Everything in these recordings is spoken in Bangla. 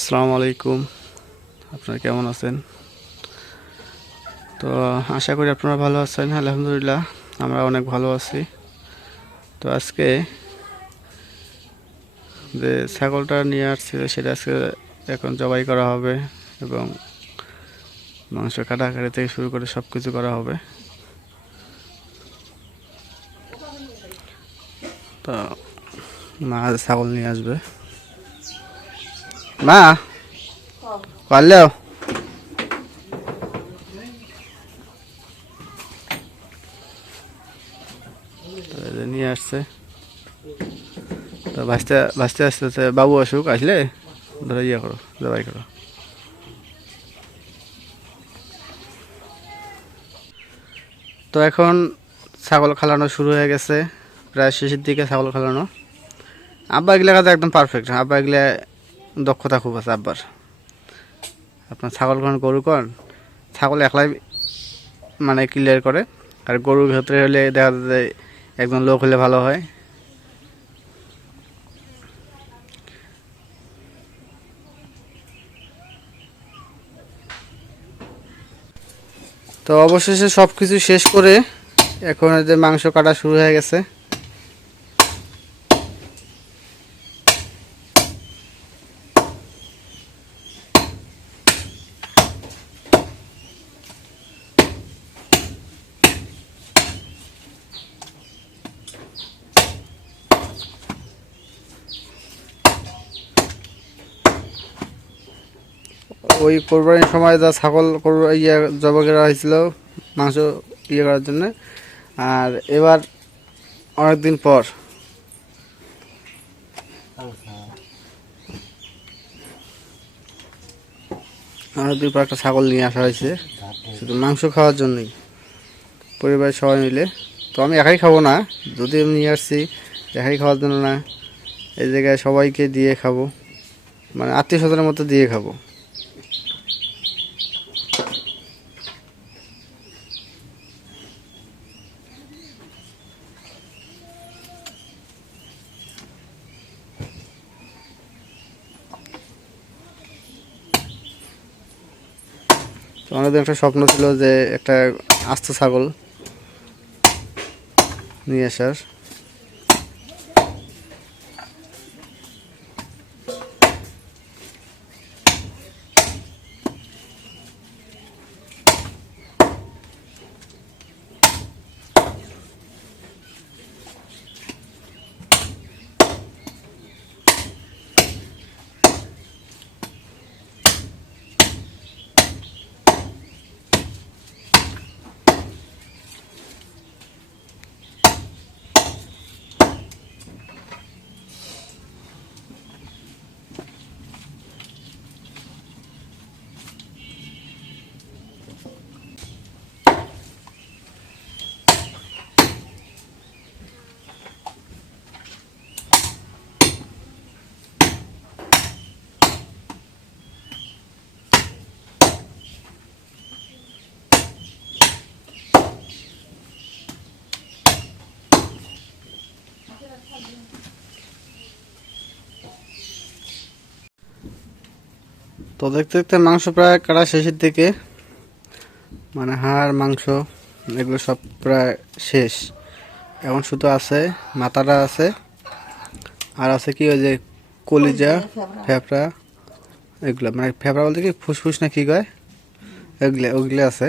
আসসালামু আলাইকুম। আপনারা কেমন আছেন? তো, আশা করি আপনারা ভালো আছেন, আলহামদুলিল্লাহ, আমরা অনেক ভালো আছি। তো আজকে যে ছাগলটা নিয়ে আসছে, সেটা আজকে এখন জবাই করা হবে এবং মাংস কাটাকাটি থেকে শুরু করে সব কিছু করা হবে। তো, মা ছাগল নিয়ে আসবে। মা যে নিয়ে আসছে তো ভাসতে ভাসতে আসতে আসতে বাবু আসুক আসলে ধরে ইয়ে করো জবাই করো তো এখন ছাগল খালানো শুরু হয়ে গেছে। প্রায় শেষের দিকে ছাগল খালানো। আব্বা এগুলা কাজে একদম পারফেক্ট আব্বা এগুলা দক্ষতা খুব আছে আব্বার। আপনার ছাগল কন, গরু কন? ছাগল একলাই মানে ক্লিয়ার করে। আর গরুর ক্ষেত্রে হলে দেখা যায় একজন লোক হলে ভালো হয়। তো অবশেষে সব কিছু শেষ করে এখন যে মাংস কাটা শুরু হয়ে গেছে। ওই কোরবানির সময় যা ছাগল ইয়ে জবা করা হয়েছিল, মাংস ইয়ে করার জন্য। আর এবার অনেকদিন পর। অনেকদিন পর একটা ছাগল নিয়ে আসা হয়েছে, শুধু মাংস খাওয়ার জন্যই। পরিবারের সবাই মিলে। তো আমি একাই খাব না, যদি আমি নিয়ে আসছি, একাই খাওয়ার জন্য না। এই জায়গায় সবাইকে দিয়ে খাব। মানে আত্মীয় স্বজনের মতো দিয়ে খাব। অনেকদিন একটা স্বপ্ন ছিল যে একটা আস্ত ছাগল নিয়ে আসার। তো দেখতে দেখতে মাংস প্রায় কাটা শেষের দিকে। মানে হাড় মাংস এগুলো সব প্রায় শেষ। এখন শুধু আছে মাথাটা আছে। আর আছে কি ওই যে কলিজা ফেফড়া। এগুলো। মানে ফেফড়া বলতে কি ফুসফুস না কি কয়? ওগুলো ওগুলো আছে।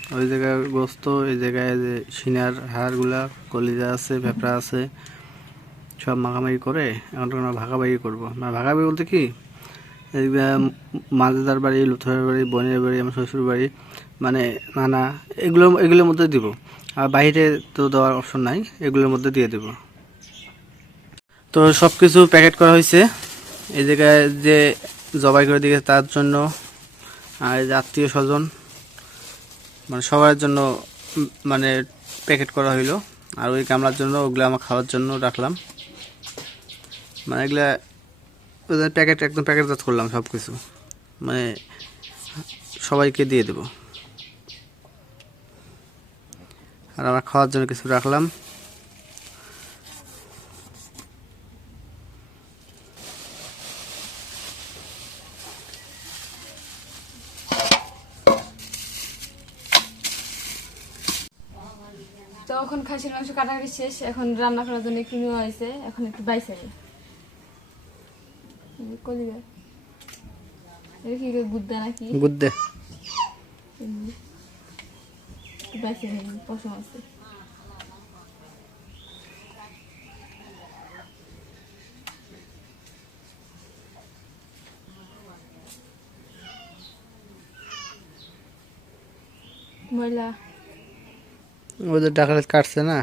ওই জায়গায় গোস্ত, এই জায়গায় যে সিনার হাড়গুলা, কলিজা আছে ভেপড়া আছে, সব মাখামাখি করে এখন আমরা ভাগাভাগি করব। মানে ভাগাভাগি বলতে কি? মাঝেদার বাড়ি লুথরের বাড়ি, বোনের বাড়ি, আমার শ্বশুর বাড়ি মানে নানা, এগুলো, এগুলোর মধ্যে দিব। আর বাইরে তো দেওয়ার অপশন নাই, এগুলোর মধ্যে দিয়ে দেব। তো সব কিছু প্যাকেট করা হয়েছে। এই জায়গায় যে জবাই করে দিকে তার জন্য, আর আত্মীয় স্বজন মানে সবার জন্য মানে প্যাকেট করা হইল। আর ওই গামলার জন্য, ওগুলো আমার খাওয়ার জন্য রাখলাম। মানে এগুলা, ওদের প্যাকেট, একদম প্যাকেটজাত করলাম সব কিছু মানে সবাইকে দিয়ে দেব। আর আমার খাওয়ার জন্য কিছু রাখলাম তো এখন কাটাকাটি শেষ এখন রান্না করার জন্য একটু নেওয়া হয়েছে এখন একটু বাইসে কলিগা কি গুদ্দা নাকি? বাইসে পশম আছে। ময়লা। ওদের ডাকালে কাটছে না?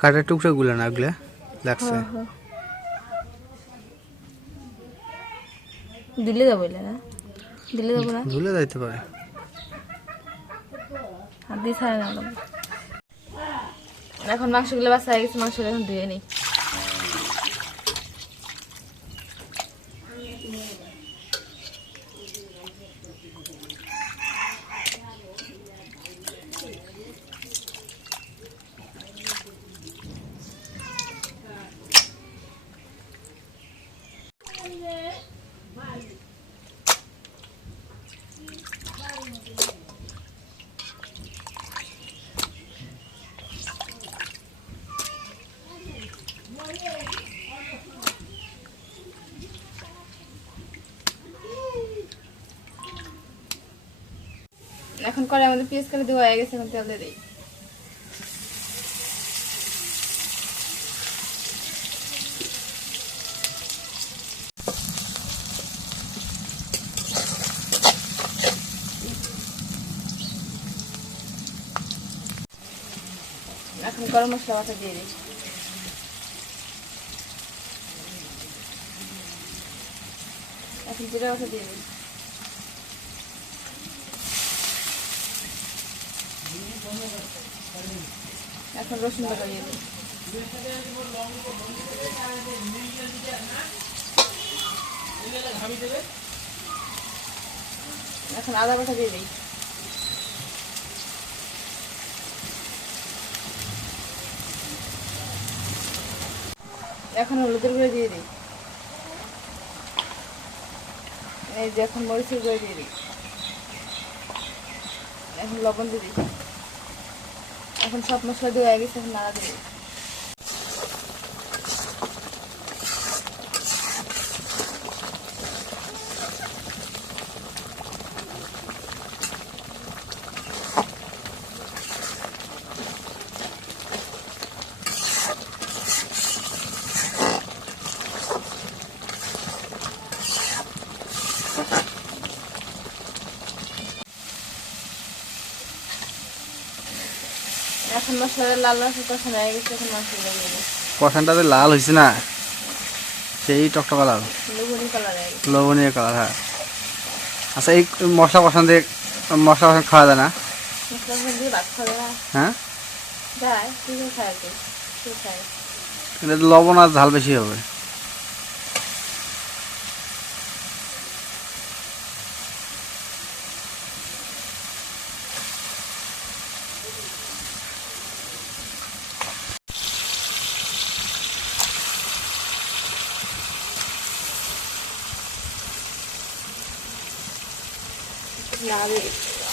কাঠের টুকরো গুলো না ওগুলা লাগছে। দিলে যাব না? দিলে যাব না? ধুলে যাইতে পারে। হাত দিয়ে ছাড়া না এখন মাংসগুলো বাসা হয়ে গেছে মাংসগুলো এখন ধুয়ে নিই। এখন করে আমাদের পেঁয়াজ করে দেওয়া হয়ে গেছে, এখন তেল দিয়ে দিই। এখন গরম মশলা দিয়ে দিই। এখন জিরা বাটা দিয়ে দিই। এখন রসুন বাটা দিয়ে দিই। এখন আদা বাটা দিয়ে দিই। এখন হলুদের গুঁড়ো দিয়ে দিই। এই যে এখন মরিচের গুঁড়ো দিয়ে দিই। এখন লবণ দিয়ে দিই। এখন সব মশলা দিয়ে হয়ে গেছে এখন নাড়া দিয়ে মশলা লাল রসুন কষানো হয়ে গেছে এখন মাংসগুলো দিয়ে দিই কষানটাতে লাল হয়েছে না? সেই টকটকা লাল। কালার লবণীয় কালার হ্যাঁ। আচ্ছা এই মশলা কষান দিয়ে মশলা কষান খাওয়া যায় না? মশলা দিয়ে ভাত হ্যাঁ? যায় তুই লবণ আর ঝাল বেশি হবে। লাল এখন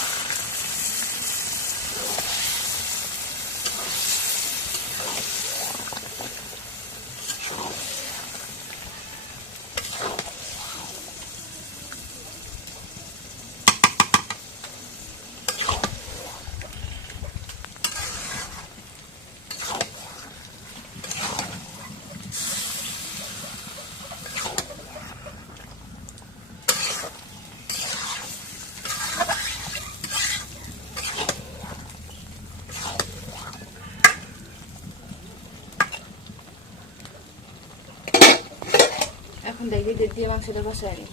দিয়ে মাংসটা বসায় নি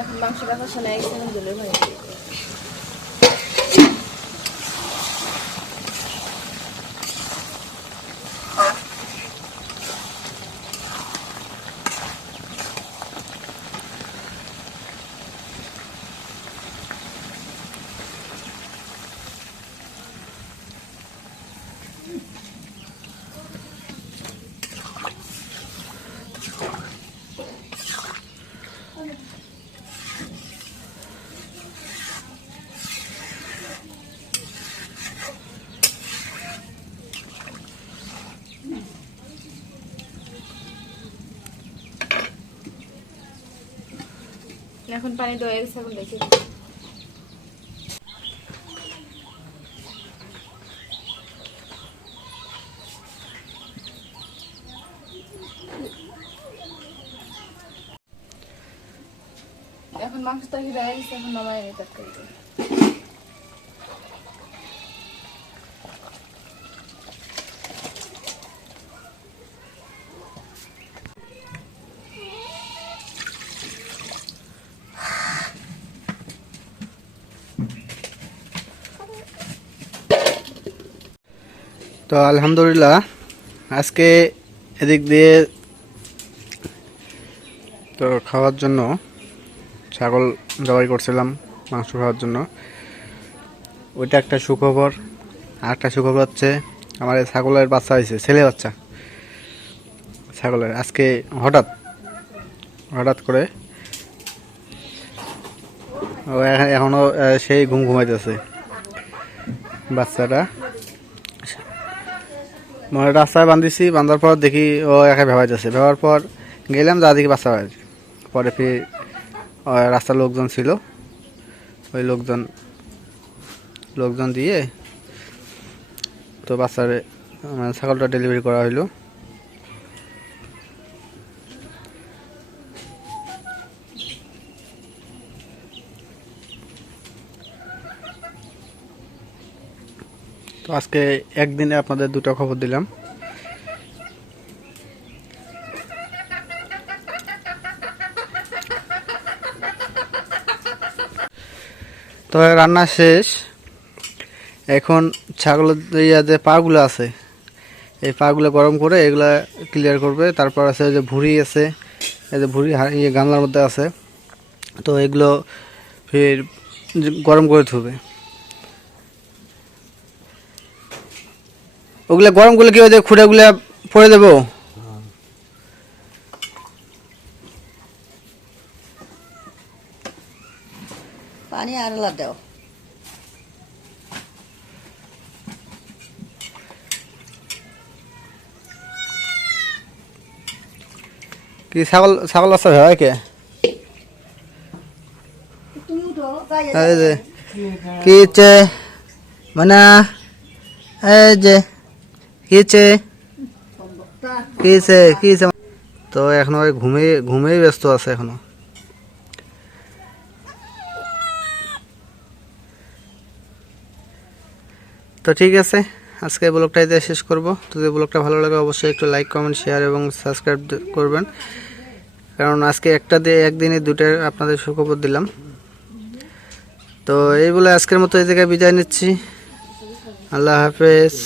এখন মাংসটা কষানো হয়ে দিলে এখন এখন পানি দেওয়া গেছে এখন দেখে এখন মাংস তরকারি দেওয়া গেছে এখন নামায় তরকারি তো আলহামদুলিল্লাহ, আজকে এদিক দিয়ে তো খাওয়ার জন্য ছাগল জবাই করছিলাম, মাংস খাওয়ার জন্য। ওইটা একটা সুখবর আর একটা সুখবর হচ্ছে আমার ছাগলের বাচ্চা হয়েছে, ছেলে বাচ্চা ছাগলের। আজকে হঠাৎ হঠাৎ করে ও এখ- এখনও সেই ঘুম ঘুমাইতেছে বাচ্চাটা। মানে রাস্তায় বান্ধিছি, বান্ধার পর দেখি ও একা যাচ্ছে ভেবার পর গেলাম, যা দেখি বাচ্চা পরে ফির রাস্তার লোকজন ছিল। ওই লোকজন লোকজন দিয়ে তো বাচ্চার মানে ছাগলটা ডেলিভারি করা হইল। আজকে একদিনে আপনাদের দুটো খবর দিলাম। তো রান্না শেষ। এখন ছাগলের যে পাগুলো আছে, এই পাগুলো গরম করে এগুলা ক্লিয়ার করবে। তারপর আছে যে ভুড়ি আছে, এই যে ভুড়ি ইয়ে গামলার মধ্যে আছে। তো এগুলো ফির গরম করে থুবে ওগুলা গরম করলে কি যে খুঁড়েগুলা পরে দেবো? পানি আর দাও। কি ছাগল ছাগল বাচ্চা হয় কে কি মানে এই যে কি হচ্ছে? কি হচ্ছে? কি তো এখনও ওই ঘুমে, ঘুমেই ব্যস্ত আছে এখনও। তো ঠিক আছে, আজকে ব্লগটা এতে শেষ করব। যদি ব্লগটা ভালো লাগে, অবশ্যই একটু লাইক কমেন্ট শেয়ার এবং সাবস্ক্রাইব করবেন। কারণ আজকে একটা দিয়ে একদিনে দুটো আপনাদের সুখবর দিলাম। তো এই বলে আজকের মতো এই জায়গায় বিদায় নিচ্ছি। আল্লাহ হাফেজ।